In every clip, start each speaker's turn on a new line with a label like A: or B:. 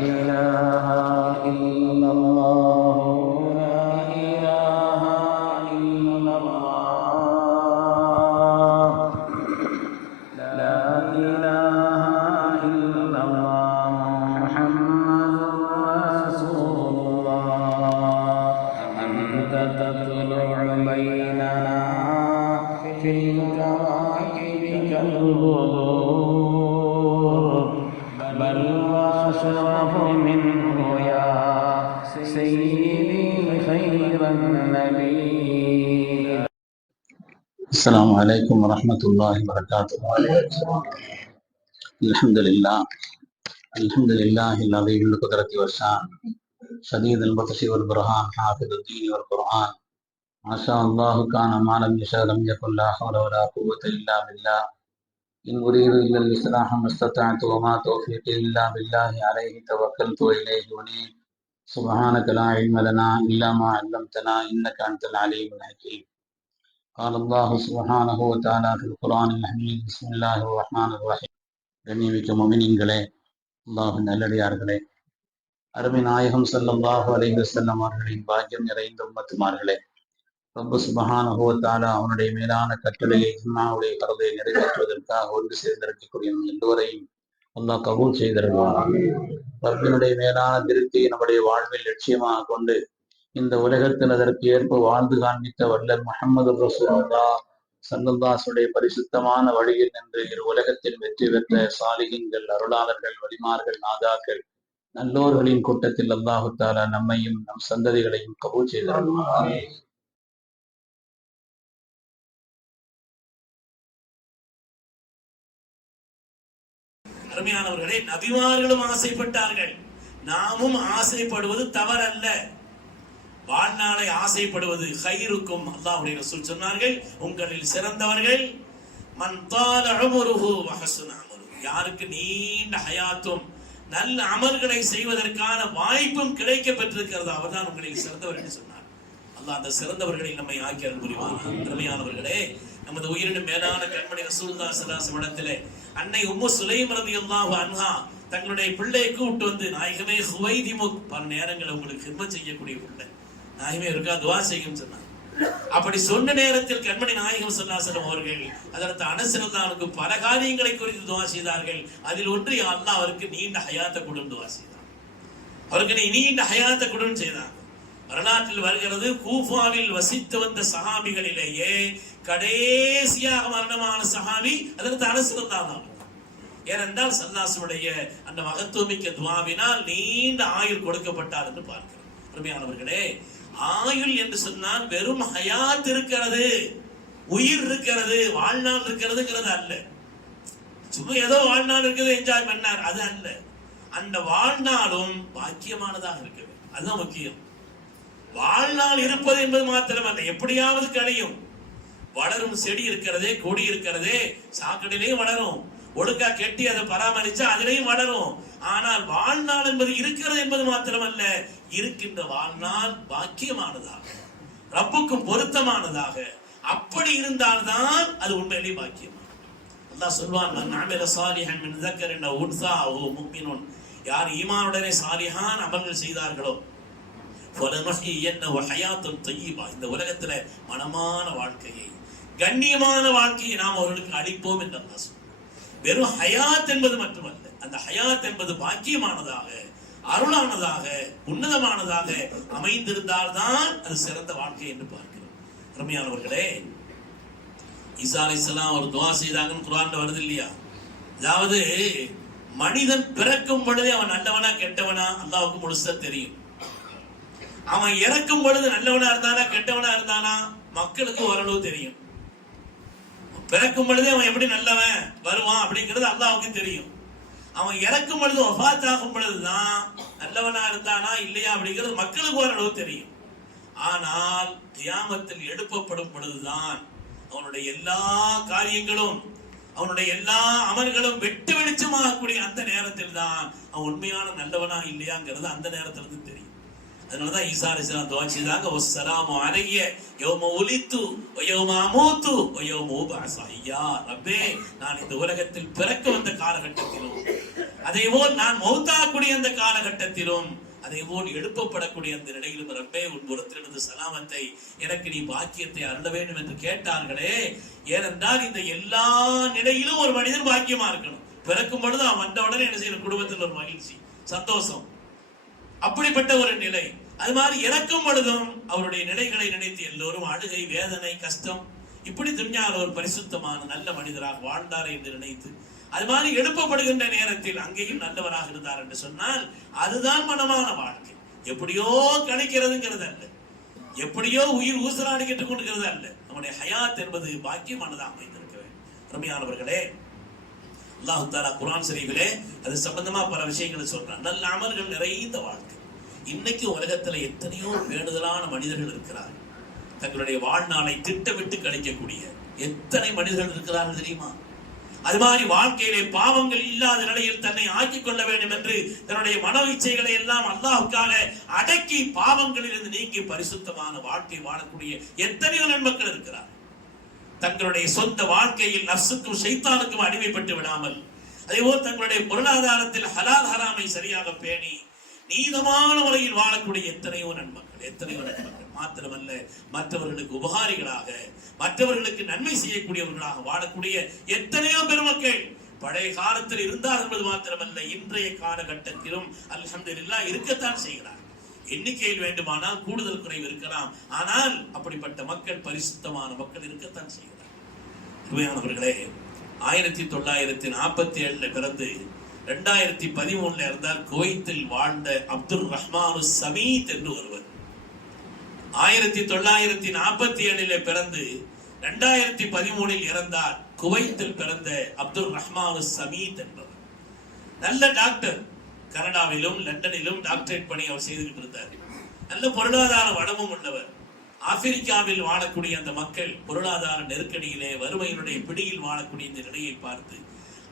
A: إله إلا الله
B: السلام عليكم ورحمة الله وبركاته. الحمد لله. الحمد لله العظيم القدرة والشان. شديد البطش والبرهان حافظ الدين والقرآن. ما شاء الله كان ما لم يشاء لم يكن لا حول ولا قوة إلا بالله. إن أريد إلا الإصلاح ما استطعت وما توفيقي إلا بالله عليه توكلت وإليه أنيب. سبحانك لا علم لنا إلا ما علمتنا إنك أنت العليم الحكيم. قال الله سبحانه وتعالى في القرآن الحميد بسم الله الرحمن الرحيم கண்ணியமிக்க மொமினின்களே அல்லாஹ் நல்லடியார்களே அருமை நாயகம் ஸல்லல்லாஹு அலைஹி வஸல்லம் அவர்களின் பாக்கியம் நிறைந்த உம்மத்துமார்களே ரப்பு சுபஹானஹு வ தஆலா அவனுடைய மேலான கட்டளையை ஜும்மாவுடைய கருதை நிறைவேற்றுவதற்காக ஒன்று சேர்ந்திருக்கக்கூடிய நம் எல்லோரையும் அல்லாஹ் கபூல் செய்திருக்கிறான் ரப்பினுடைய மேலான திருப்தியை நம்முடைய வாழ்வில் லட்சியமாக கொண்டு இந்த உலகத்தில் அதற்கு ஏற்ப வாழ்ந்து காண்பித்த வல்லல் முகமது ரசூல்லா சல்லல்லாசுடைய பரிசுத்தமான வழியில் நின்று இரு உலகத்தில் வெற்றி பெற்ற சாலிகங்கள் அருளாளர்கள் வலிமார்கள் நாதாக்கள் நல்லோர்களின் கூட்டத்தில் அல்லாஹு தாலா நம்மையும் நம் சந்ததிகளையும் கபூல் செய்தார்கள்
C: அருமையானவர்களே நபிமார்களும் ஆசைப்பட்டார்கள். நாமும் ஆசைப்படுவது தவறல்ல. வாழ்நாளை ஆசைப்படுவது ஹைருக்கும் அல்லாஹுடைய ரசூல் சொன்னார்கள். உங்களில் சிறந்தவர்கள் மன் தால உமருஹு யாருக்கு நீண்ட ஹயாத்தும் நல்ல அமல்களை செய்வதற்கான வாய்ப்பும் கிடைக்க பெற்றிருக்கிறது அவர்தான் உங்களில் சிறந்தவர் என்று சொன்னார். அல்லாஹ் அந்த சிறந்தவர்களை நம்மை ஆக்கியல் புரிவான திறமையானவர்களே நமது உயிரினும் மேலான கண்மணி ரசூல்லா ஸல்லல்லாஹு இடத்திலே அன்னை உம்மு சுலைம் ரலியல்லாஹு அன்ஹா தங்களுடைய பிள்ளையை கூப்பிட்டு வந்து நாயகமே ஹுவைதிமுக் பல நேரங்களை உங்களுக்கு ஹிம்ம செய்யக்கூடிய பிள்ளை நாயகமே இருக்கா? துவா செய்யும் சொன்னார். அப்படி சொன்ன நேரத்தில் கண்மணி நாயகம் சொல்லாசலம் அவர்கள் அதற்கு அனசரதானுக்கு பல காரியங்களை குறித்து துவா செய்தார்கள். அதில் ஒன்று அல்லா அவருக்கு நீண்ட ஹயாத்த குடும் துவா செய்தான் அவருக்கு நீ நீண்ட ஹயாத்த குடும் செய்தான் வரலாற்றில் வருகிறது கூஃபாவில் வசித்து வந்த சஹாபிகளிலேயே கடைசியாக மரணமான சஹாபி அதற்கு அனசரதான் ஏனென்றால் சல்லாசுடைய அந்த மகத்துவமிக்க துவாவினால் நீண்ட ஆயுள் கொடுக்கப்பட்டார் என்று பார்க்கிறோம். அருமையானவர்களே ஆயுள் என்று சொன்னால் வெறும் ஹயாத் இருக்கிறது உயிர் இருக்கிறது வாழ்நாள் இருக்கிறதுங்கிறது அல்ல. சும்மா ஏதோ வாழ்நாள் இருக்குது என்ஜாய் பண்ணார் அது அல்ல. அந்த வாழ்நாளும் பாக்கியமானதாக இருக்கிறது அதுதான் முக்கியம். வாழ்நாள் இருப்பது என்பது மாத்திரமல்ல எப்படியாவது கிடையும் வளரும் செடி இருக்கிறதே கொடி இருக்கிறதே சாக்கடையிலையும் வளரும். ஒழுங்கா கெட்டி அதை பராமரிச்சா அதுலயும் வளரும். ஆனால் வாழ்நாள் என்பது இருக்கிறது என்பது மாத்திரமல்ல இருக்கின்ற வாழ்நாள் பாக்கியமானதாக ரப்புக்கும் பொருத்தமானதாக அப்படி இருந்தால்தான் அது உண்மையிலேயே பாக்கியம். அல்லாஹ் சொல்வான் நாமில சாலிஹன் மின் தக்கரின் உன்சா ஓ முக்மினுன் யார் ஈமானுடனே சாலிஹான் அமல்கள் செய்தார்களோ ஃபலனுஹ்யியன்னஹு ஹயாத்துன் தய்யிபா. இந்த உலகத்துல மனமான வாழ்க்கையை கண்ணியமான வாழ்க்கையை நாம் அவர்களுக்கு அளிப்போம் என்று அல்லாஹ் சொல்வான். வெறும் ஹயாத் என்பது மட்டுமல்ல அந்த ஹயாத் என்பது பாக்கியமானதாக அருளானதாக உன்னதமானதாக அமைந்திருந்தால்தான் அது சிறந்த வாழ்க்கை என்று பார்க்கிறோம். அருமையானவர்களே ஈசா அலைஹிஸ்ஸலாம் ஒரு துவா செய்தாங்கன்னு குரான் வருது இல்லையா? அதாவது மனிதன் பிறக்கும் பொழுதே அவன் நல்லவனா கெட்டவனா அல்லாவுக்கு முழுசா தெரியும். அவன் இறக்கும் பொழுது நல்லவனா இருந்தானா கெட்டவனா இருந்தானா மக்களுக்கு ஓரளவு தெரியும். பிறக்கும் பொழுதே அவன் எப்படி நல்லவன் வருவான் அப்படிங்கிறது அல்லாவுக்கு தெரியும். அவன் இறக்கும் பொழுது ஒஃபாத் ஆகும் பொழுதுதான் நல்லவனா இருந்தானா இல்லையா அப்படிங்கிறது மக்களுக்கு ஓரளவு தெரியும். ஆனால் தியாமத்தில் எழுப்பப்படும் பொழுதுதான் அவனுடைய எல்லா காரியங்களும் அவனுடைய எல்லா அமல்களும் வெட்டு வெளிச்சமாகக்கூடிய அந்த நேரத்தில் தான் அவன் உண்மையான நல்லவனா இல்லையாங்கிறது அந்த நேரத்திலிருந்து தெரியும். அதனாலதான் ஈசா அலிஸ்லாம் துவா செய்தாங்க வஸ்ஸலாமு அலைய யோம ஒலித்து வயௌம அமூத்து வயௌம உபஅஸ. ஐயா ரப்பே நான் இந்த உலகத்தில் பிறக்க வந்த காலகட்டத்திலும் அதே போல் நான் மௌத்தாக்கூடிய அந்த காலகட்டத்திலும் அதே போல் எழுப்பப்படக்கூடிய அந்த நிலையிலும் ரப்பே உன் புறத்திலிருந்து சலாமத்தை எனக்கு நீ பாக்கியத்தை அருள வேண்டும் என்று கேட்டார்களே ஏனென்றால் இந்த எல்லா நிலையிலும் ஒரு மனிதன் பாக்கியமா இருக்கணும். பிறக்கும் பொழுது அவன் வந்த உடனே என்ன செய்யணும்? குடும்பத்தில் ஒரு மகிழ்ச்சி சந்தோஷம். அப்படிப்பட்ட ஒரு நிலை. அது மாதிரி இறக்கும் பொழுதும் அவருடைய நிலைகளை நினைத்து எல்லோரும் அழுகை வேதனை கஷ்டம் இப்படி துன்யாவில் ஒரு பரிசுத்தமான நல்ல மனிதராக வாழ்ந்தார் என்று நினைத்து அது மாதிரி எழுப்பப்படுகின்ற நேரத்தில் அங்கேயும் நல்லவராக இருந்தார் என்று சொன்னால் அதுதான் மனமான வாழ்க்கை. எப்படியோ கணிக்கிறதுங்கிறது அல்ல. எப்படியோ உயிர் ஊசலாடிக்கிட்டு கொண்டிருக்கிறது அல்ல. நம்முடைய ஹயாத் என்பது பாக்கியமானதாக அமைந்திருக்க வேண்டும். ரம்யானவர்களே அல்லாஹு தாலா குரான் ஷரீஃபிலே அது சம்பந்தமா பல விஷயங்களை சொல்றான். நல்ல அமல்கள் நிறைந்த வாழ்க்கை. இன்னைக்கு உலகத்துல எத்தனையோ வேண்டுதலான மனிதர்கள் இருக்கிறார்கள். தங்களுடைய வாழ்நாளை திட்டமிட்டு கழிக்கக்கூடிய எத்தனை மனிதர்கள் இருக்கிறார்கள் தெரியுமா? அது மாதிரி வாழ்க்கையிலே பாவங்கள் இல்லாத நிலையில் தன்னை ஆக்கிக் கொள்ள வேண்டும் என்று தன்னுடைய மன இச்சைகளை எல்லாம் அல்லாஹுக்காக அடக்கி பாவங்களிலிருந்து நீக்கி நீங்கி பரிசுத்தமான வாழ்க்கை வாழக்கூடிய எத்தனையோ நண்பர்கள் இருக்கிறார் தங்களுடைய சொந்த வாழ்க்கையில் நர்சுக்கும் சைத்தானுக்கும் அடிமைப்பட்டு விடாமல் அதேபோல் தங்களுடைய பொருளாதாரத்தில் ஹலால் ஹராமை சரியாக பேணி நீதமான முறையில் வாழக்கூடிய எத்தனையோ நண்பர்கள் எத்தனையோ நண்பர்கள். மாத்திரமல்ல மற்றவர்களுக்கு உபகாரிகளாக மற்றவர்களுக்கு நன்மை செய்யக்கூடியவர்களாக வாழக்கூடிய எத்தனையோ பெருமக்கள் பழைய காலத்தில் இருந்தார் என்பது மாத்திரமல்ல இன்றைய காலகட்டத்திலும் அல்ஹம்துல்லா இருக்கத்தான் செய்கிறார் எண்ணிக்கையில் வேண்டுமானால் கூடுதல் குறைவு இருக்கலாம். ஆனால் அப்படிப்பட்ட மக்கள் பரிசுத்தமான மக்கள் இருக்கத்தான் செய்கிறார் உண்மையானவர்களே ஆயிரத்தி தொள்ளாயிரத்தி நாற்பத்தி ஏழுல பிறந்து ரெண்டாயிரத்தி பதிமூணுல இருந்தார் குவைத்தில் வாழ்ந்த அப்துல் ரஹ்மானு சமீத் என்று ஒருவர். ஆயிரத்தி தொள்ளாயிரத்தி நாற்பத்தி ஏழில பிறந்து ரெண்டாயிரத்தி பதிமூணில் இறந்தார் குவைத்தில் பிறந்த அப்துல் ரஹ்மானு சமீத் என்பவர். நல்ல டாக்டர். கனடாவிலும் லண்டனிலும் டாக்டரேட் பணி அவர் செய்துகிட்டு இருந்தார் நல்ல பொருளாதார வளமும் உள்ளவர். ஆப்பிரிக்காவில் வாழக்கூடிய அந்த மக்கள் பொருளாதார நெருக்கடியிலே வறுமையினுடைய பிடியில் வாழக்கூடிய இந்த நிலையை பார்த்து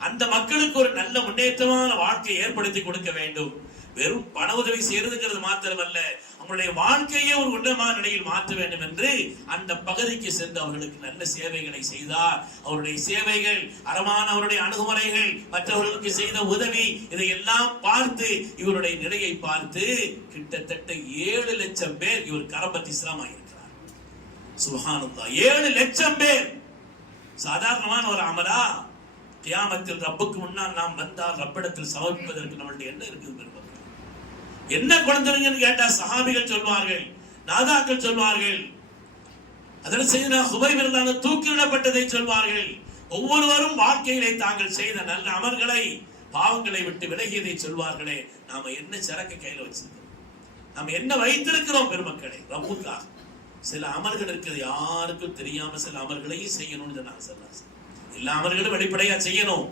C: அந்த மக்களுக்கு ஒரு நல்ல முன்னேற்றமான வாழ்க்கையை ஏற்படுத்தி கொடுக்க வேண்டும். வெறும் பண உதவி செய்யறதுங்கிறது மாத்திரமல்ல அவங்களுடைய வாழ்க்கையே ஒரு உன்னதமான நிலையில் மாற்ற வேண்டும் என்று அந்த பகுதிக்கு சென்று அவர்களுக்கு நல்ல சேவைகளை செய்தார். அவருடைய சேவைகள் அறமான அவருடைய அணுகுமுறைகள் மற்றவர்களுக்கு செய்த உதவி இதையெல்லாம் பார்த்து இவருடைய நிலையை பார்த்து கிட்டத்தட்ட ஏழு லட்சம் பேர் இவர் கரம்பத் இஸ்லாம் ஆகியிருக்கிறார் ஏழு லட்சம் பேர். சாதாரணமான ஒரு அமலா கியாமத்தில் ரப்புக்கு முன்னால் நாம் வந்தால் ரப்பிடத்தில் சமர்ப்பிப்பதற்கு நம்மளுடைய என்ன இருக்குது என்ன குழந்தைங்கன்னு கேட்டா சஹாபிகள் சொல்வார்கள் நாதாக்கள் சொல்வார்கள். அதில் செய்த சுபைவிருந்தான தூக்கிலிடப்பட்டதை சொல்வார்கள். ஒவ்வொருவரும் வாழ்க்கையிலே தாங்கள் செய்த நல்ல அமர்களை பாவங்களை விட்டு விலகியதை சொல்வார்களே. நாம என்ன சரக்கு கையில வச்சிருக்கோம் நாம என்ன வைத்திருக்கிறோம் பெருமக்களே? ரப்புக்காக சில அமல்கள் இருக்குது யாருக்கும் தெரியாம சில அமல்களையும் செய்யணும்னு சொன்னாங்க சொல்லாங்க எல்லா அமல்களும் வெளிப்படையா செய்யணும்.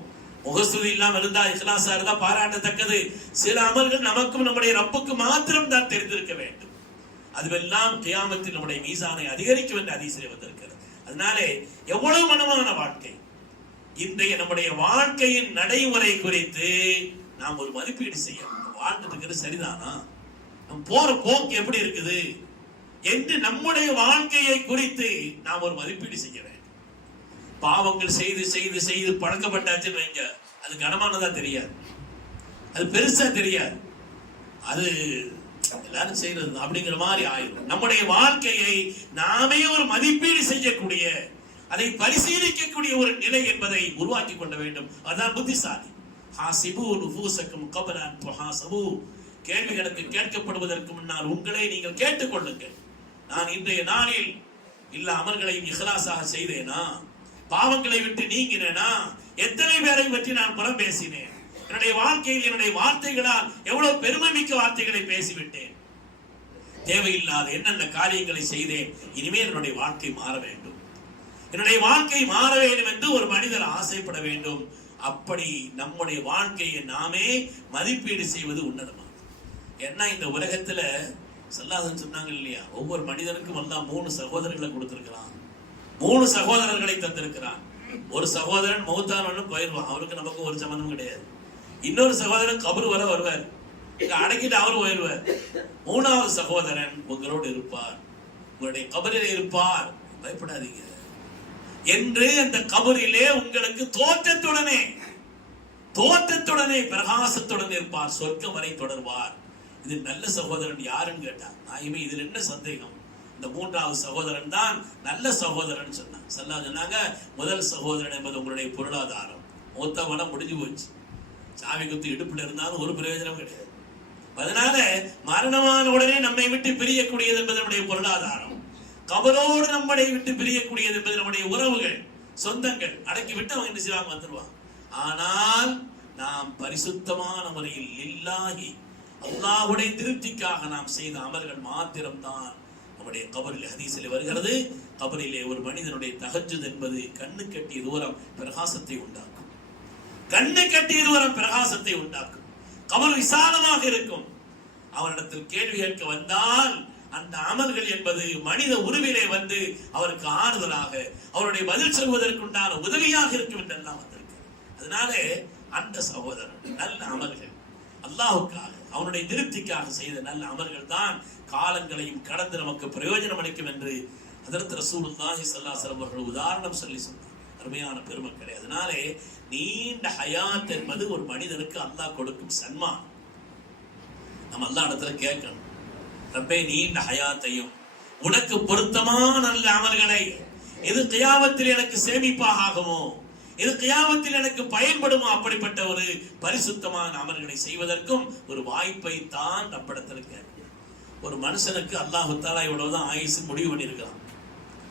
C: முகஸ்துதி இல்லாமல் இருந்தா இஸ்லாசா இருந்தா பாராட்டத்தக்கது. சில அமல்கள் நமக்கும் நம்முடைய ரப்புக்கு மாத்திரம் தான் தெரிந்திருக்க வேண்டும். அதுவெல்லாம் கியாமத்தில் நம்முடைய மீசானை அதிகரிக்கும் என்று அதிசயம் வந்திருக்கிறது. அதனாலே எவ்வளவு மனமான வாழ்க்கை. இன்றைய நம்முடைய வாழ்க்கையின் நடைமுறை குறித்து நாம் ஒரு மதிப்பீடு செய்யணும். வாழ்ந்துட்டு இருக்கிறது சரிதானா? நம்ம போற போக்கு எப்படி இருக்குது? என்று நம்முடைய வாழ்க்கையை குறித்து நாம் ஒரு மதிப்பீடு செய்ய வேண்டும். பாவங்கள் செய்து செய்து செய்து பழக்கப்பட்டாச்சுன்னு வைங்க. அது கனமானதா தெரியாது. அது பெருசா தெரியாது. அது எல்லாரும் செய்யறது அப்படிங்கிற மாதிரி ஆயிரும். நம்முடைய வாழ்க்கையை நாமே ஒரு மதிப்பீடு செய்யக்கூடிய அதை பரிசீலிக்கக்கூடிய ஒரு நிலை என்பதை உருவாக்கி கொள்ள வேண்டும். அதுதான் புத்திசாலி. ஹாசிபு நுஃபூசக்கும் கபலான் கேள்விகளுக்கு கேட்கப்படுவதற்கு முன்னால் உங்களை நீங்கள் கேட்டுக்கொள்ளுங்கள் நான் இன்றைய நாளில் இல்ல அமல்களையும் இஹ்லாசாக செய்தேனா? பாவங்களை விட்டு நீங்கினா எத்தனை பேரை பற்றி நான் புறம் பேசினேன்? என்னுடைய வாழ்க்கையில் என்னுடைய வார்த்தைகளால் எவ்வளவு பெருமை மிக்க வார்த்தைகளை பேசிவிட்டேன். தேவையில்லாத என்னென்ன காரியங்களை செய்தேன் இனிமேல் என்னுடைய வாழ்க்கை மாற வேண்டும். என்னுடைய வாழ்க்கை மாற வேண்டும் என்று ஒரு மனிதர் ஆசைப்பட வேண்டும். அப்படி நம்முடைய வாழ்க்கையை நாமே மதிப்பீடு செய்வது உன்னதமானது. ஏன்னா இந்த உலகத்துல சொல்லாதன்னு சொன்னாங்க இல்லையா? ஒவ்வொரு மனிதனுக்கும் வந்தா மூணு சகோதரர்களை கொடுத்துருக்கலாம். மூணு சகோதரர்களை தந்திருக்கிறான். ஒரு சகோதரன் மௌத்தானவனும் போயிடுவான். அவருக்கு நமக்கு ஒரு சம்பந்தம் கிடையாது. இன்னொரு சகோதரன் கபர் வர வருவார். அடக்கிட்டு அவர் போயிடுவார். மூணாவது சகோதரன் உங்களோடு இருப்பார். உங்களுடைய கபரில் இருப்பார். பயப்படாதீங்க. என்று அந்த கபரிலே உங்களுக்கு தோற்றத்துடனே தோற்றத்துடனே பிரகாசத்துடன் இருப்பார். சொர்க்கம் வரை தொடர்வார். இது நல்ல சகோதரன் யாருன்னு கேட்டார் நாயுமே இதில் என்ன சந்தேகம்? இந்த மூன்றாவது சகோதரன் தான் நல்ல சகோதரன் சொன்னான். சொல்லா சொன்னாங்க முதல் சகோதரன் என்பது உங்களுடைய பொருளாதாரம். மொத்த மனம் முடிஞ்சு போச்சு. சாவி குத்து இடுப்புல இருந்தாலும் ஒரு பிரயோஜனம் கிடையாது. அதனால மரணமான உடனே நம்மை விட்டு பிரியக்கூடியது என்பது நம்முடைய பொருளாதாரம். கபரோடு நம்மளை விட்டு பிரியக்கூடியது என்பது நம்முடைய உறவுகள் சொந்தங்கள். அடக்கி விட்டு அவங்க என்ன செய்வாங்க? வந்துருவாங்க. ஆனால் நாம் பரிசுத்தமான முறையில் இல்லாகி அல்லாஹ்வுடைய திருப்திக்காக நாம் செய்த அமல்கள் மாத்திரம்தான். நம்முடைய கபரில் ஹதீஸில் வருகிறது கபரிலே ஒரு மனிதனுடைய தகஜுத் என்பது கண்ணு கட்டிய தூரம் பிரகாசத்தை உண்டாக்கும். கண்ணு கட்டிய தூரம் பிரகாசத்தை உண்டாக்கும். கபர் விசாலமாக இருக்கும். அவரிடத்தில் கேள்வி கேட்க வந்தால் அந்த அமல்கள் என்பது மனித உருவிலே வந்து அவருக்கு ஆறுதலாக அவருடைய பதில் சொல்வதற்குண்டான உதவியாக இருக்கும் என்றெல்லாம் வந்திருக்கு அதனாலே அந்த சகோதரன் நல்ல அமல்கள் அல்லாஹுக்காக அவனுடைய திருப்திக்காக செய்த நல்ல அமல்கள் தான் காலங்களையும் கடந்து நமக்கு பிரயோஜனம் அளிக்கும் என்று அதற்கு ரசூலுல்லாஹி சல்லாசலம் அவர்கள் உதாரணம் சொல்லி சொன்னார் அருமையான பெருமக்களே அதனாலே நீண்ட ஹயாத் என்பது ஒரு மனிதனுக்கு அல்லாஹ் கொடுக்கும் சன்மானம் நம்ம அல்லா இடத்துல கேட்கணும். ரப்பே நீண்ட ஹயாத்தையும் உனக்கு பொருத்தமான நல்ல அமல்களை எது கியாமத்தில் எனக்கு சேமிப்பாக ஆகுமோ? இது கியாமத்தில் எனக்கு பயன்படுமா? அப்படிப்பட்ட ஒரு பரிசுத்தமான அமல்களை செய்வதற்கும் ஒரு வாய்ப்பை தான் நம்மிடத்தில் ஒரு மனுஷனுக்கு அல்லாஹு தாலா இவ்வளவுதான் ஆயுசு முடிவு பண்ணியிருக்கலாம்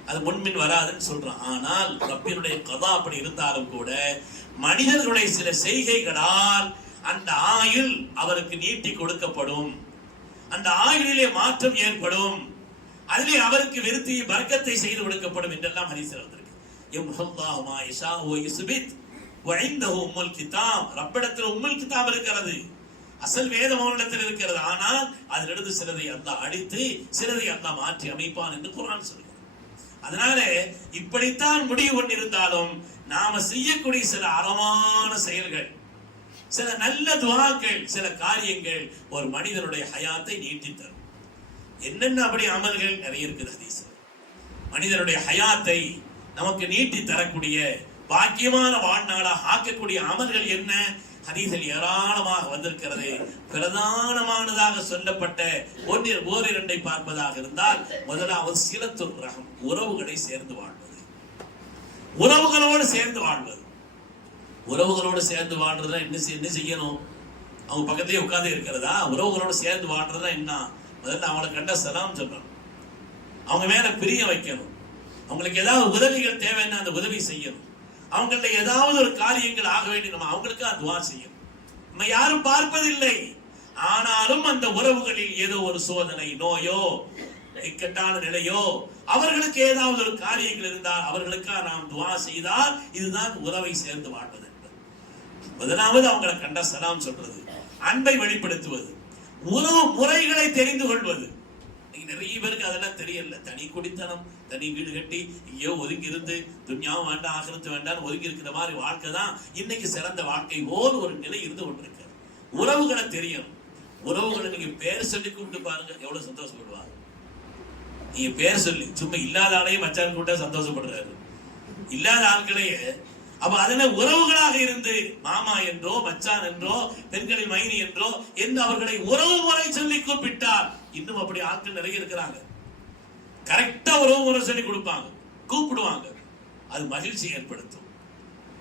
C: அது முன்பின் வராதுன்னு சொல்றான். ஆனால் ரப்பினுடைய கதா அப்படி இருந்தாலும் கூட மனிதர்களுடைய சில செய்கைகளால் அந்த ஆயுள் அவருக்கு நீட்டி கொடுக்கப்படும். அந்த ஆயுளிலே மாற்றம் ஏற்படும். அதிலே அவருக்கு விருத்தி வர்க்கத்தை செய்து கொடுக்கப்படும் என்றெல்லாம் ஹரிசர் வந்திருக்கு யம்ஹல்லாஹு மா யஷாஉ வ யுஸ்பித். வ உம்முல் கிதாப் ரப்பிடத்தில் உம்முல் கிதாப் இருக்கிறது. அசல் வேதம் அவனிடத்தில் இருக்கிறது. ஆனால் அதிலிருந்து சிலதை அல்லாஹ் அடித்து சிலதை அல்லாஹ் மாற்றி அமைப்பான் என்று குரான் சொல்கிறது. அதனால இப்படித்தான் முடிவு கொண்டிருந்தாலும் நாம செய்யக்கூடிய சில அறமான செயல்கள் சில நல்ல துவாக்கள் சில காரியங்கள் ஒரு மனிதனுடைய ஹயாத்தை நீட்டி தரும் என்னென்ன அப்படி அமல்கள் நிறைய இருக்குது ஹதீஸ் மனிதனுடைய ஹயாத்தை நமக்கு நீட்டி தரக்கூடிய பாக்கியமான வாழ்நாளாக ஆக்கக்கூடிய அமல்கள் என்ன? ஹதீசல் ஏராளமாக வந்திருக்கிறது. பிரதானமானதாக சொல்லப்பட்ட ஒன்றில் ஓரிரண்டை பார்ப்பதாக இருந்தால் முதலாவது சிலத்துர் ரகம் உறவுகளை சேர்ந்து வாழ்வது. உறவுகளோடு சேர்ந்து வாழ்வது. உறவுகளோடு சேர்ந்து வாழ்றதுனா என்ன செய்- என்ன செய்யணும்? அவங்க பக்கத்திலே உட்காந்து இருக்கிறதா? உறவுகளோடு சேர்ந்து வாழ்றதுனா என்ன? முதல்ல அவங்களை கண்ட சலாம் சொல்லணும். அவங்க மேல பிரிய வைக்கணும். அவங்களுக்கு ஏதாவது உதவிகள் தேவைன்னா அந்த உதவி செய்யணும். அவங்கள ஏதாவது ஒரு காரியங்கள் ஆக வேண்டிய நம்ம அவங்களுக்கு துவா செய்யணும். நம்ம யாரும் பார்ப்பதில்லை. ஆனாலும் அந்த உறவுகளில் ஏதோ ஒரு சோதனை நோயோ இக்கட்டான நிலையோ அவர்களுக்கு ஏதாவது ஒரு காரியங்கள் இருந்தால் அவர்களுக்காக நாம் துவா செய்தால் இதுதான் உறவை சேர்ந்து வாழ்வது என்பது. முதலாவது அவங்களை கண்ட சலாம் சொல்றது. அன்பை வெளிப்படுத்துவது. உறவு முறைகளை தெரிந்து கொள்வது. இன்னைக்கு நிறைய பேருக்கு அதெல்லாம் தெரியல. தனி குடித்தனம் தனி வீடு கட்டி ஐயோ ஒதுங்கி இருந்து துன்யாவும் வேண்டாம் ஆசிரத்து வேண்டாம் ஒதுங்கி இருக்கிற மாதிரி வாழ்க்கை தான் இன்னைக்கு சிறந்த வாழ்க்கை போல் ஒரு நிலை இருந்து கொண்டிருக்கு. உறவுகளை தெரியும் உறவுகளை நீங்க பேர் சொல்லி கூப்பிட்டு பாருங்க. எவ்வளவு சந்தோஷப்படுவாங்க. நீங்க பேர் சொல்லி சும்மா இல்லாத ஆளையும் மச்சான் கூட்ட சந்தோஷப்படுறாரு. இல்லாத ஆட்களையே அப்ப அதுல உறவுகளாக இருந்து மாமா என்றோ மச்சான் என்றோ பெண்களின் மைனி என்றோ என்று அவர்களை உறவு முறை சொல்லி கூப்பிட்டார் இன்னும் அப்படி ஆட்கள் நிறைய இருக்கிறாங்க. கரெக்டா உறவு முறை சொல்லி கொடுப்பாங்க. கூப்பிடுவாங்க. அது மகிழ்ச்சி ஏற்படுத்தும்.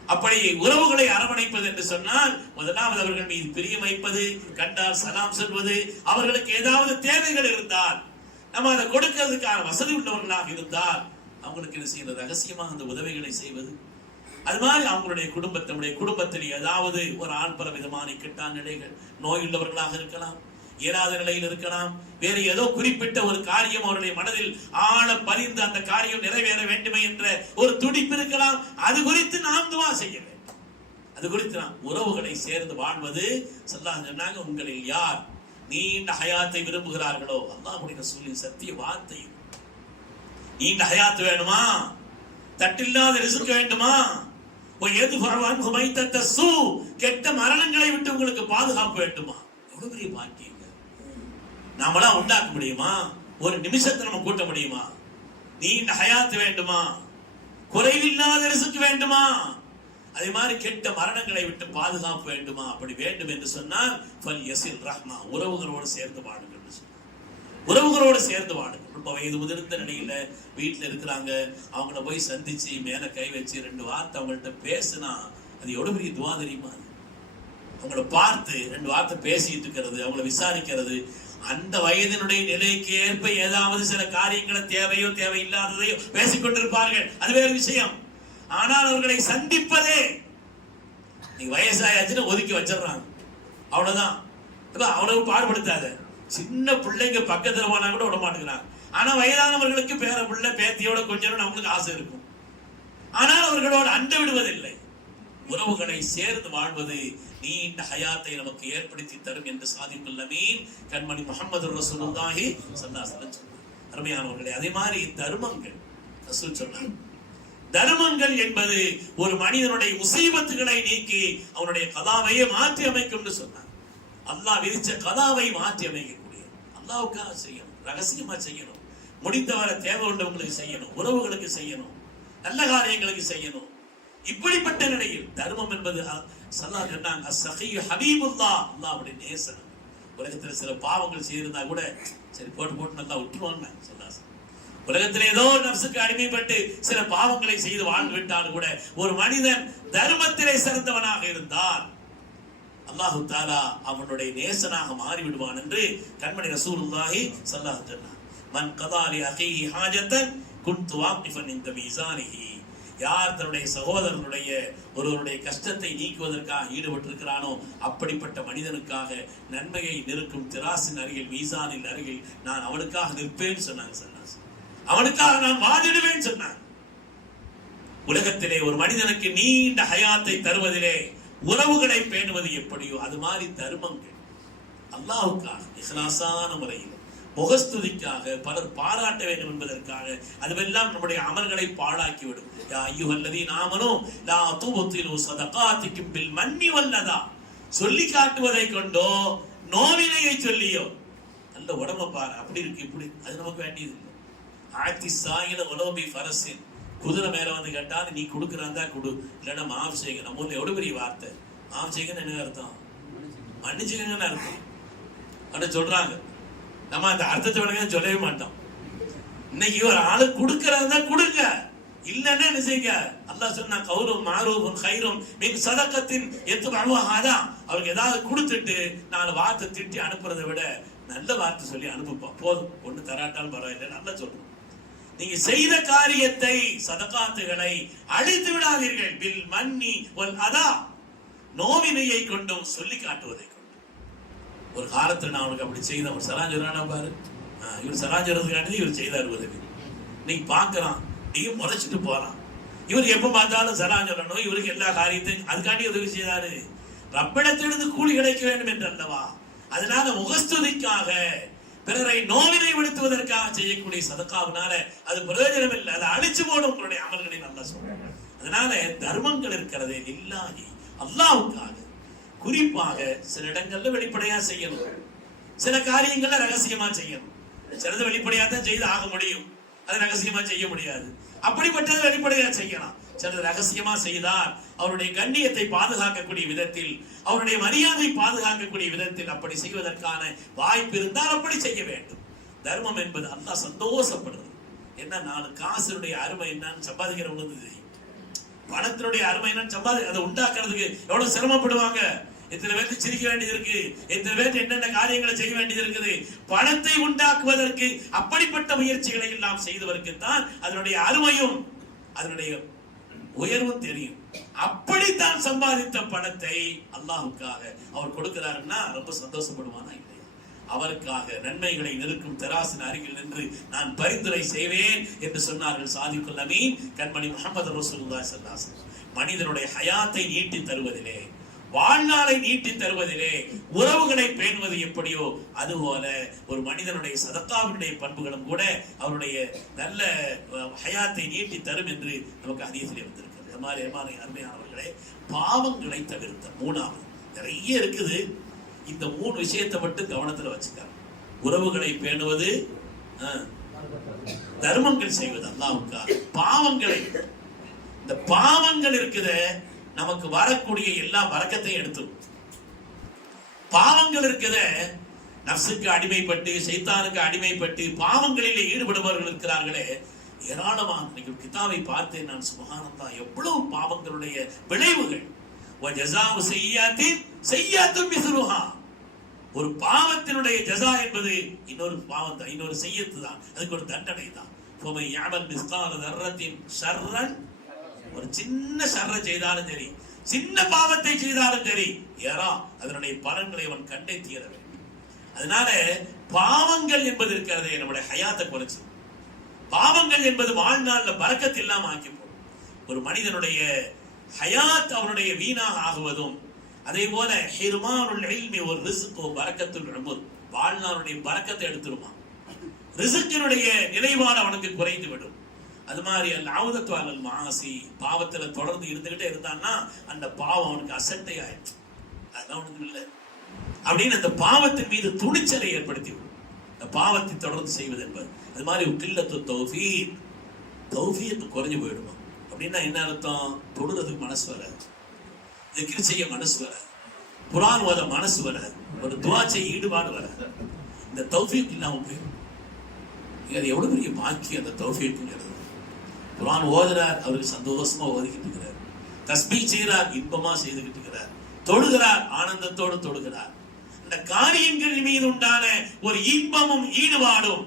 C: அப்படி உறவுகளை அரவணைப்பது என்று சொன்னால் முதலாவது அவர்கள் மீது பிரியம் வைப்பது கண்டால் சலாம் சொல்வது அவர்களுக்கு ஏதாவது தேவைகள் இருந்தால் நம்ம அதை கொடுக்கிறதுக்கான வசதி உள்ளவர்களாக இருந்தால் அவங்களுக்கு என்ன செய்யறது ரகசியமாக அந்த உதவிகளை செய்வது. அது மாதிரி அவங்களுடைய குடும்பத்தினுடைய குடும்பத்தில் ஏதாவது ஒரு ஆண் பல விதமான இக்கட்டான நிலைகள் நோய் உள்ளவர்களாக இருக்கலாம். இயலாத நிலையில் இருக்கலாம். வேறு ஏதோ குறிப்பிட்ட ஒரு காரியம் அவருடைய மனதில் ஆழ பதிந்து அந்த காரியம் நிறைவேற வேண்டுமே என்ற ஒரு துடிப்பு இருக்கலாம். அது குறித்து நாம் துவா செய்ய வேண்டும். அது குறித்து நாம் உறவுகளை சேர்ந்து வாழ்வது சல்லா சொன்னாங்க உங்களில் யார் நீண்ட ஹயாத்தை விரும்புகிறார்களோ? அல்லாஹ்வுடைய ரசூலின் சத்திய வார்த்தை நீண்ட ஹயாத் வேணுமா? தட்டில்லாத ரிசுக்க வேண்டுமா? எது பரவான் கெட்ட மரணங்களை விட்டு உங்களுக்கு பாதுகாப்பு வேண்டுமா? எவ்வளவு பெரிய பாக்கியம். நாமளா உண்டாக்க முடியுமா? ஒரு நிமிஷத்தை நம்ம கூட்ட முடியுமா? நீண்ட ஹயாத்து வேண்டுமா? குறைவில்லாத ரிசுக்கு வேண்டுமா? அதே மாதிரி கெட்ட மரணங்களை விட்டு பாதுகாப்பு வேண்டுமா? அப்படி வேண்டும் என்று சொன்னால் ஃபல் யசில் ரஹ்மா. உறவுகளோடு சேர்ந்து வாடுங்கள் சொன்னார். உறவுகளோடு சேர்ந்து வாடுங்கள். ரொம்ப வயது முதிர்ந்த நிலையில வீட்டுல இருக்கிறாங்க. அவங்கள போய் சந்திச்சு மேல கை வச்சு ரெண்டு வார்த்தை அவங்கள்ட்ட பேசினா அது எவ்வளவு பெரிய துவா தெரியுமா? அவங்கள பார்த்து ரெண்டு வார்த்தை பேசிட்டு இருக்கிறது அவங்கள விசாரிக்கிறது அந்த வயதினுடைய நிலைக்கு ஏற்ப ஏதாவது சில காரியங்களை தேவையோ தேவையில்லாததையோ பேசிக் கொண்டிருப்பார்கள். அது வேறு விஷயம். ஆனால் அவர்களை சந்திப்பதே நீ வயசாயாச்சுன்னு ஒதுக்கி வச்சிடறாங்க. அவ்வளவுதான். இப்ப அவ்வளவு பாடுபடுத்தாத. சின்ன பிள்ளைங்க பக்கத்துல போனா கூட விட மாட்டேங்கிறாங்க. ஆனா வயதானவர்களுக்கு பேர பிள்ளை பேத்தியோட கொஞ்சம் அவங்களுக்கு ஆசை இருக்கும். ஆனால் அவர்களோடு அண்டை விடுவதில்லை. உறவுகளை சேர்ந்து வாழ்வது நீண்ட ஹயாத்தை நமக்கு ஏற்படுத்தி தரும் என்று சாதிக்குள்ள மீன் கண்மணி முகமது ரசூலுல்லாஹி சல்லாசலம் சொன்னார். அருமையானவர்களே அதே மாதிரி தர்மங்கள். ரசூல் சொன்னார். தர்மங்கள் என்பது ஒரு மனிதனுடைய முசீபத்துகளை நீக்கி அவனுடைய கதாவையே மாற்றி அமைக்கும்னு சொன்னார். அல்லாஹ் விதிச்ச கதாவை மாற்றி அமைக்கக்கூடிய. அல்லாவுக்காக செய்யணும். ரகசியமா செய்யணும். முடிந்தவரை தேவை உள்ளவங்களுக்கு செய்யணும். உறவுகளுக்கு செய்யணும். நல்ல காரியங்களுக்கு செய்யணும். இப்படிப்பட்ட நிலையில் தர்மம் என்பது அ- சல்லல்லாஹு சொன்னாங்க அஸ்ஸகியு ஹபீபுல்லா அல்லாஹ்வுடைய நேசன் உலகத்துல சில பாவங்கள் செய்திருந்தா கூட சரி போட்டு போட்டு நல்லா விட்டுருவாங்க சொல்லாஸ் உலகத்தில் ஏதோ ஒரு நப்சுக்கு அடிமைப்பட்டு சில பாவங்களை செய்து வாழ்ந்து விட்டாலும் கூட ஒரு மனிதன் தர்மத்திலே சிறந்தவனாக இருந்தால் அல்லாஹு தாலா அவனுடைய நேசனாக மாறிவிடுவான் என்று கண்மணி ரசூலுல்லாஹி சல்லாஹு சொன்னார் மன் கதாலி அகை ஹாஜத்தன் குன் துவாக்கிஃபன் இந்த மீசானிஹி. யார் தன்னுடைய சகோதரனுடைய ஒருவருடைய கஷ்டத்தை நீக்குவதற்காக ஈடுபட்டிருக்கிறானோ அப்படிப்பட்ட மனிதனுக்காக நன்மையை நிற்கும் திராசின் அருகில் மீசானின் அருகில் நான் அவனுக்காக நிற்பேன்னு சொன்னாங்க சன்னாஸ் அவனுக்காக நான் வாதிடுவேன் சொன்னாங்க. உலகத்திலே ஒரு மனிதனுக்கு நீண்ட ஹயாத்தை தருவதிலே உறவுகளை பேணுவது எப்படியோ அது மாதிரி தர்மங்கள். அல்லாவுக்காக இஹ்லாசான முறையில். முகஸ்துதிக்காக பலர் பாராட்ட வேண்டும் என்பதற்காக அதுவெல்லாம் நம்முடைய அமல்களை பாழாக்கிவிடும். யா ஐயுஹல்லதீன ஆமனூ லா தூபத்திலோ சதகாத்திக்கும் பில் மன்னி வல்லதா. சொல்லி காட்டுவதை கொண்டோ நோவினையை சொல்லியோ. நல்ல உடம்ப பாரு அப்படி இருக்கு இப்படி. அது நமக்கு வேண்டியது இல்லை. ஆத்தி சாயில உலோபி ஃபரசின் குதிரை மேல வந்து கேட்டாலும் நீ கொடுக்குறாந்தா கொடு. இல்லைன்னா மாஃப் செய்யுங்க. நம்ம ஊர்ல எவ்வளவு பெரிய வார்த்தை? மாஃப் செய்யுங்கன்னு என்ன அர்த்தம்? மன்னிச்சுக்கங்கன்னு அர்த்தம். அப்படின்னு சொல்றாங்க. நம்ம அந்த அர்த்தத்தை விளங்க சொல்லவே மாட்டோம். இன்னைக்கு ஒரு ஆளு கொடுக்கறதா கொடுங்க. இல்லைன்னா என்ன செய்யுங்க? அல்லா சொன்னா கௌரவம் மாரூபம் கைரும் மின் சதக்கத்தின் எத்து அழுவாகாதா அவருக்கு ஏதாவது கொடுத்துட்டு நாலு வார்த்தை திட்டி அனுப்புறதை விட நல்ல வார்த்தை சொல்லி அனுப்புப்பா போதும். ஒண்ணு தராட்டாலும் பரவாயில்லை. நல்லா சொல்லணும் நீங்க செய்த காரியத்தை சதகாத்துகளை அழித்து விடாதீர்கள். பில் மன்னி ஒன் அதா. நோவினையை கொண்டும் சொல்லி காட்டுவதை. ஒரு காலத்தில் நான் அவனுக்கு அப்படி செய்தேன். அவன் சராஜரானா பாரு. இவர் சராஜரத்துக்காண்டி இவர் செய்தார் உதவி. இன்னைக்கு பாக்குறான் நீ முறைச்சிட்டு போறான். இவர் எப்போ பார்த்தாலும் சராஜரனும் இவருக்கு எல்லா காரியத்தையும் அதுக்காண்டி உதவி செய்தாரு. ரப்பிடத்திலிருந்து கூலி கிடைக்க வேண்டும் என்று அல்லவா அதனால முகஸ்துதிக்காக பிறரை நோவினை விடுத்துவதற்காக செய்யக்கூடிய சதக்காவினால அது பிரயோஜனம் இல்லை. அதை அழிச்சு போடும் உங்களுடைய அமல்களை நல்லா சொல்றேன். அதனால தர்மங்கள் இருக்கிறதே இல்லாதி அல்லாவுக்காக குறிப்பாக சில இடங்கள்ல வெளிப்படையா செய்யணும். சில காரியங்கள்ல ரகசியமா செய்யணும். சிலது வெளிப்படையா தான் செய்து ஆக முடியும். அது ரகசியமா செய்ய முடியாது. அப்படிப்பட்டது வெளிப்படையா செய்யலாம். சிலது ரகசியமா செய்தால் அவருடைய கண்ணியத்தை பாதுகாக்கக்கூடிய விதத்தில் அவருடைய மரியாதை பாதுகாக்கக்கூடிய விதத்தில் அப்படி செய்வதற்கான வாய்ப்பு இருந்தால் அப்படி செய்ய வேண்டும். தர்மம் என்பது அல்லா சந்தோஷப்படுறது என்ன நாலு காசுடைய அருமை என்னன்னு சம்பாதிக்கிறவங்களுக்கு தெரியும். பணத்தினுடைய அருமை என்னன்னு சம்பாதி அதை உண்டாக்குறதுக்கு எவ்வளவு சிரமப்படுவாங்க? எத்தனை பேருக்கு சிரிக்க வேண்டியது இருக்கு எத்தனை பேருக்கு என்னென்ன காரியங்களை செய்ய வேண்டியது இருக்குது பணத்தை உண்டாக்குவதற்கு அப்படிப்பட்ட முயற்சிகளை எல்லாம் செய்தவருக்கு தான் அதனுடைய அருமையும் அதனுடைய உயர்வும் தெரியும். அப்படித்தான் சம்பாதித்த பணத்தை அல்லாஹுக்காக அவர் கொடுக்கிறாருன்னா ரொம்ப சந்தோஷப்படுவானா இல்லையா? அவருக்காக நன்மைகளை நிற்கும் தெராசின் அருகில் நின்று நான் பரிந்துரை செய்வேன் என்று சொன்னார்கள் சாதிக்குல் அமீன். கண்மணி முகமது ரசூலுல்லாஹி மனிதனுடைய ஹயாத்தை நீட்டி தருவதிலே வாழ்நாளை நீட்டி தருவதிலே உறவுகளை பேணுவது எப்படியோ அதுபோல ஒரு மனிதனுடைய சதத்தாவினுடைய பண்புகளும் கூட அவருடைய நல்ல ஹயாத்தை நீட்டி தரும் என்று நமக்கு அதிகத்திலே வந்திருக்கிறது. மாதிரி அருமையான- அருமையானவர்களே பாவங்களை தவிர்த்த மூணாவது. நிறைய இருக்குது. இந்த மூணு விஷயத்தை மட்டும் கவனத்துல வச்சுக்காங்க. உறவுகளை பேணுவது தர்மங்கள் செய்வது அல்லாவுக்கா பாவங்களை இந்த பாவங்கள் இருக்குதே நமக்கு வரக்கூடிய எல்லா வரக்கத்தையும் எடுத்து. பாவங்கள் இருக்கிறத நர்ஸுக்கு அடிமைப்பட்டு சைத்தானுக்கு அடிமைப்பட்டு பாவங்களிலே ஈடுபடுபவர்கள் இருக்கிறார்களே ஏராளமான இன்னைக்கு பார்த்தேன் நான் சுபகானந்தா எவ்வளவு பாவங்களுடைய விளைவுகள். ஜசாவு செய்யாத்தும் மிசுருஹா ஒரு பாவத்தினுடைய ஜசா என்பது இன்னொரு பாவம் தான் இன்னொரு செய்யத்து தான் அதுக்கு ஒரு தண்டனை தான் ஃபோமை யாமல் மிஸ்கால தர்ரத்தின் சர்ரன் ஒரு சின்ன சர்ற செய்தாலும் சரி சின்ன பாவத்தை செய்தாலும் சரி ஏறா அதனுடைய பலன்களை அவன் கண்டே தீர வேண்டும். அதனால பாவங்கள் என்பது இருக்கிறது நம்முடைய ஹயாத்தை குறைச்சு. பாவங்கள் என்பது வாழ்நாளில் பறக்கத்து இல்லாமல் ஆக்கி போடும். ஒரு மனிதனுடைய ஹயாத் அவனுடைய வீணாக ஆகுவதும் அதே போல ஹிர்மானுல் இல்மி ஒரு ரிசுக்கோ பறக்கத்துல் உமர் வாழ்நாளுடைய பறக்கத்தை எடுத்துருமா? ரிசுக்கினுடைய நிலைப்பாடு அவனுக்கு குறைந்து விடும். அது மாதிரி அந்த ஆவுதத்துவாளல் மாசி பாவத்துல தொடர்ந்து இருந்துகிட்டே இருந்தான்னா அந்த பாவம் அவனுக்கு அசட்டை ஆயிடுச்சு அதெல்லாம் அவனுக்கு இல்லை. அப்படின்னு அந்த பாவத்தின் மீது துணிச்சலை ஏற்படுத்தி அந்த இந்த பாவத்தை தொடர்ந்து செய்வது என்பது. அது மாதிரி கில்லத்து தௌஃபீக் தௌஃபீக் குறைஞ்சு போயிடுமா? அப்படின்னா என்ன அர்த்தம்? தொடுறதுக்கு மனசு வராது. திக்ர் செய்ய மனசு வராது. குரான் ஓத மனசு வராது. ஒரு துவாச்சை ஈடுபாடு வராது. இந்த தௌஃபீக் இல்லாமல் போயிடும். அது எவ்வளவு பெரிய பாக்கி அந்த தௌஃபீக்குங்கிறது. குரான் ஓதுறார் அவருக்கு சந்தோஷமா ஓதிக்கிட்டு இருக்கிறார். தஸ்பீ செய்கிறார் இன்பமா செய்துகிட்டு இருக்கிறார். தொழுகிறார் ஆனந்தத்தோடு தொழுகிறார். இந்த காரியங்கள் மீது உண்டான ஒரு இன்பமும் ஈடுபாடும்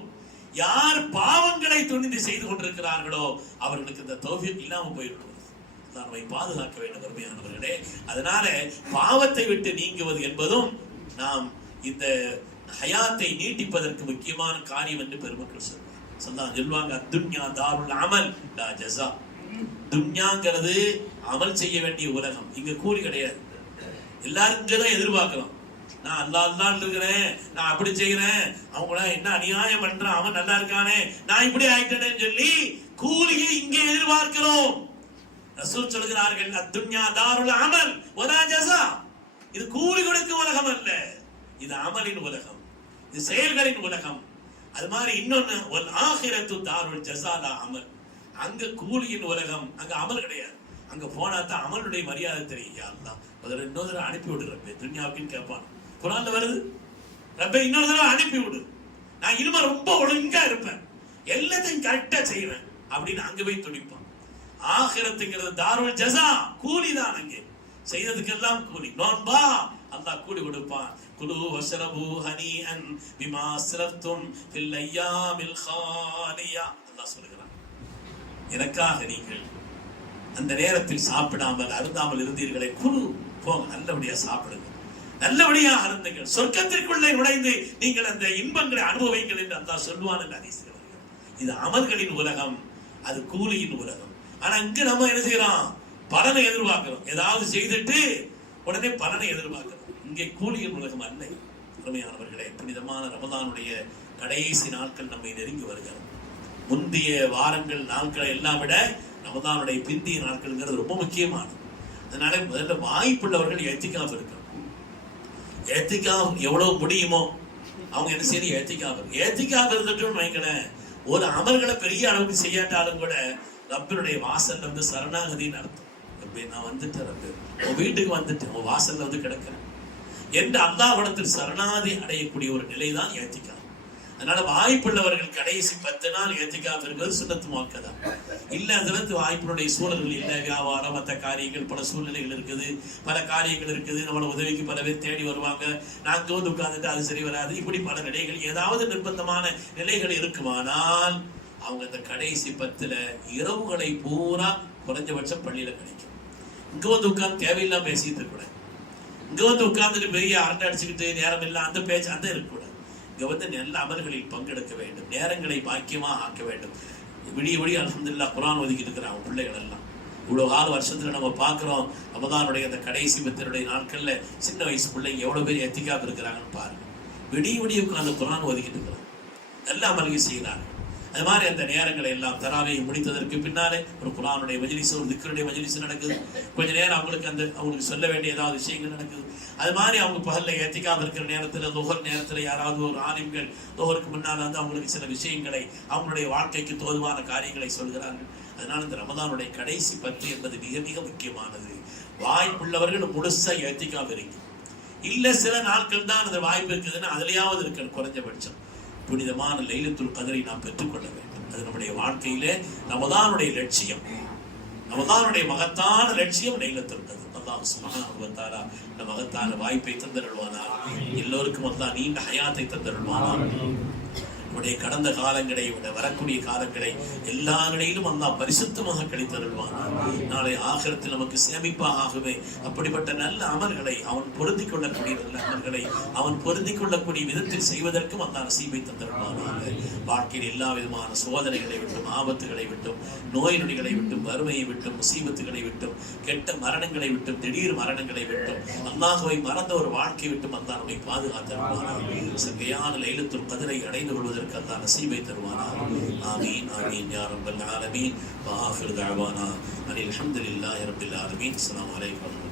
C: யார் பாவங்களை துணிந்து செய்து கொண்டிருக்கிறார்களோ அவர்களுக்கு இந்த தௌஃபீக் இல்லாமல் போயிடும் நம்மை பாதுகாக்க வேண்டும் அருமையானவர்களே. அதனால பாவத்தை விட்டு நீங்குவது என்பதும் நாம் இந்த ஹயாத்தை நீட்டிப்பதற்கு முக்கியமான காரியம் என்று பெருமக்கள் சொல்வார் சொன்னா சொல்லுவாங்க துன்யா தாருல் அமல் லா ஜசா துன்யாங்கிறது அமல் செய்ய வேண்டிய உலகம். இங்க கூலி கிடையாது. எல்லாரும் இங்கதான் எதிர்பார்க்கலாம். நான் அல்லா அல்லான் இருக்கிறேன் நான் அப்படி செய்கிறேன் அவங்கள என்ன அநியாயம் பண்றான்? அவன் நல்லா இருக்கானே. நான் இப்படி ஆயிட்டேன்னு சொல்லி கூலியை இங்கே எதிர்பார்க்கிறோம். ரசூல் சொல்கிறார்கள் அத்துன்யா தாருல் அமல் ஒரா ஜசா இது கூலி கொடுக்கும் உலகம் அல்ல. இது அமலின் உலகம். இது செயல்களின் உலகம். அது மாதிரி இன்னொன்னு ஒல் ஆகிரத்து தாருள் ஜசாலா அமல். அங்க கூலியின் உலகம் அங்க அமல் கிடையாது. அங்க போனா தான் அமலுடைய மரியாதை தெரியும். யா அல்லாஹ் முதல்ல இன்னொரு தடவை அனுப்பி விடு ரப்பே துன்யாவுக்குன்னு கேட்பான் குரான்ல வருது ரப்பே இன்னொரு தடவை அனுப்பி விடு. நான் இனிமே ரொம்ப ஒழுங்கா இருப்பேன். எல்லாத்தையும் கரெக்டா செய்வேன். அப்படின்னு அங்க போய் துடிப்பான். ஆகிரத்துங்கிறது தாருள் ஜசா கூலி தான் அங்கே. செய்ததுக்கெல்லாம் கூலி. நோன்பா அல்லாஹ் கூலி கொடுப்பான். குலு வஷரபு ஹனிஅன் பிமா அஸ்ரஃப்தும் பில்லையா ஐயாமில் அல்லாஹ் சொல்கிறான் எனக்காக நீங்கள் அந்த நேரத்தில் சாப்பிடாமல் அருந்தாமல் இருந்தீர்களே குழு போங்க நல்லபடியாக சாப்பிடுங்க. நல்லபடியாக அருந்துங்கள். சொர்க்கத்திற்குள்ளே நுழைந்து நீங்கள் அந்த இன்பங்களை அனுபவிங்கள் என்று அல்லாஹ் சொல்லுவான் என்று இது அமல்களின் உலகம் அது கூலியின் உலகம். ஆனா இங்க நம்ம என்ன செய்யறோம்? பலனை எதிர்பார்க்கிறோம். ஏதாவது செய்துட்டு உடனே பலனை எதிர்பார்க்கிறோம். இங்கே கூலியின் உலகம் அல்ல. அருமையானவர்களே புனிதமான ரமதானுடைய கடைசி நாட்கள் நம்மை நெருங்கி வருகிறது. முந்தைய வாரங்கள் நாட்களை எல்லாம் விட ரமதானுடைய பிந்திய நாட்கள்ங்கிறது ரொம்ப முக்கியமானது. அதனால முதல்ல வாய்ப்புள்ளவர்கள் எத்திக்காம இருக்கணும். ஏத்திக்காம எவ்வளவு முடியுமோ அவங்க என்ன செய்யணும்? ஏத்திக்காம ஏத்திக்காம இருந்துட்டும் வைங்களேன் ஒரு அமர்களை பெரிய அளவுக்கு செய்யாட்டாலும் கூட ரப்பனுடைய வாசல் வந்து சரணாகதின்னு அர்த்தம் ரப்பே நான் வந்துட்டேன் உன் வீட்டுக்கு வந்துட்டேன். உன் வாசல்ல வந்து கிடக்கிறேன். என்று அல்லாஹ்விடத்தில் சரணாதி அடையக்கூடிய ஒரு நிலைதான் ஏத்திக்கா. அதனால வாய்ப்புள்ளவர்கள் கடைசி பத்து நாள் ஏத்திக்காம இருக்கிறது சுண்ணத்து மாக்கதான் இல்ல அந்த வாய்ப்பினுடைய சூழல்கள் இல்ல. வியாபாரம் மற்ற காரியங்கள் பல சூழ்நிலைகள் இருக்குது. பல காரியங்கள் இருக்குது. நம்மளை உதவிக்கு பல பேர் தேடி வருவாங்க. நாங்க வந்து உட்கார்ந்துட்டு அது சரி வராது. இப்படி பல நிலைகள் ஏதாவது நிர்பந்தமான நிலைகள் இருக்குமானால் அவங்க அந்த கடைசி பத்துல இரவுகளை பூரா குறைஞ்சபட்சம் பள்ளியில கிடைக்கும் இங்க வந்து உட்காந்து தேவையில்லாம பேசிட்டு இருக்கக்கூடாது இங்கே வந்து உட்காந்துட்டு பெரிய அரண்டை அடிச்சுக்கிட்டு நேரம் இல்லை அந்த பேச்சு அந்த இருக்கக்கூடாது இங்கே வந்து நல்ல அமல்களில் பங்கெடுக்க வேண்டும். நேரங்களை பாக்கியமாக ஆக்க வேண்டும். விடிய விடிய அலமதுல்லா குரான் ஒதுக்கிட்டு இருக்கிறாங்க பிள்ளைகள் எல்லாம் இவ்வளோ ஆறு வருஷத்தில் நம்ம பார்க்குறோம் ரமதானுடைய அந்த கடைசி பத்தினுடைய நாட்களில் சின்ன வயசு பிள்ளைங்க எவ்வளோ பேர் எத்திக்காக இருக்கிறாங்கன்னு பாருங்கள் விடிய விடிய உட்காந்து குரான் ஒதுக்கிட்டு இருக்கிறாங்க. நல்ல அமல்கள் செய்கிறாங்க. அது மாதிரி அந்த நேரங்களை எல்லாம் தராவையை முடித்ததற்கு பின்னாலே ஒரு குரானுடைய மஜிலிசு ஒரு திக்கருடைய மஜிலிசு நடக்குது. கொஞ்ச நேரம் அவங்களுக்கு அந்த அவங்களுக்கு சொல்ல வேண்டிய ஏதாவது விஷயங்கள் நடக்குது. அது மாதிரி அவங்க பகல்ல ஏத்திக்காம இருக்கிற நேரத்தில் துகர் நேரத்தில் யாராவது ஒரு ஆலிம்கள் துகருக்கு முன்னால் வந்து அவங்களுக்கு சில விஷயங்களை அவங்களுடைய வாழ்க்கைக்கு தோதுவான காரியங்களை சொல்கிறார்கள். அதனால் இந்த ரமதானுடைய கடைசி பத்து என்பது மிக மிக முக்கியமானது. வாய்ப்புள்ளவர்கள் முழுசா ஏத்திக்காம இருங்க இல்லை சில நாட்கள் தான் அந்த வாய்ப்பு இருக்குதுன்னு அதுலையாவது இருக்கணும் குறைஞ்சபட்சம். புனிதமான லைலத்துல் கதரை நாம் பெற்றுக்கொள்ள வேண்டும். அது நம்முடைய வாழ்க்கையிலே நமதானுடைய லட்சியம். நமதானுடைய மகத்தான லட்சியம் லைலத்துல் கதர். அல்லாஹ் சுப்ஹானஹு இந்த மகத்தான வாய்ப்பை தந்தருள்வானார் எல்லோருக்கும் அல்லாஹ் நீண்ட ஹயாத்தை தந்தருள்வானார் நம்முடைய கடந்த காலங்களை விட வரக்கூடிய காலங்களை எல்லா நிலையிலும் அல்லா பரிசுத்தமாக கழித்தருள்வான் நாளை ஆகிரத்தில் நமக்கு சேமிப்பாக ஆகவே அப்படிப்பட்ட நல்ல அமல்களை அவன் பொருந்தி கொள்ளக்கூடிய நல்ல அமல்களை அவன் பொருந்தி கொள்ளக்கூடிய விதத்தில் செய்வதற்கும் அல்லா நசீபை தந்தருள்வானாக வாழ்க்கையில் எல்லா விதமான சோதனைகளை விட்டும் ஆபத்துகளை விட்டும் நோய் நொடிகளை விட்டும் வறுமையை விட்டும் முசீபத்துகளை விட்டும் கெட்ட மரணங்களை விட்டும் திடீர் மரணங்களை விட்டும் அல்லாஹுவை மறந்த ஒரு வாழ்க்கை விட்டும் அல்லா நம்மை பாதுகாத்தருள்வானாக சங்கையான லைலத்தும் கதிரை அடைந்து கொள்வதற்கு اجرك اللہ نصیب تروانا آمین آمین یا رب العالمین وآخر دعوانا الحمدللہ رب العالمین السلام علیکم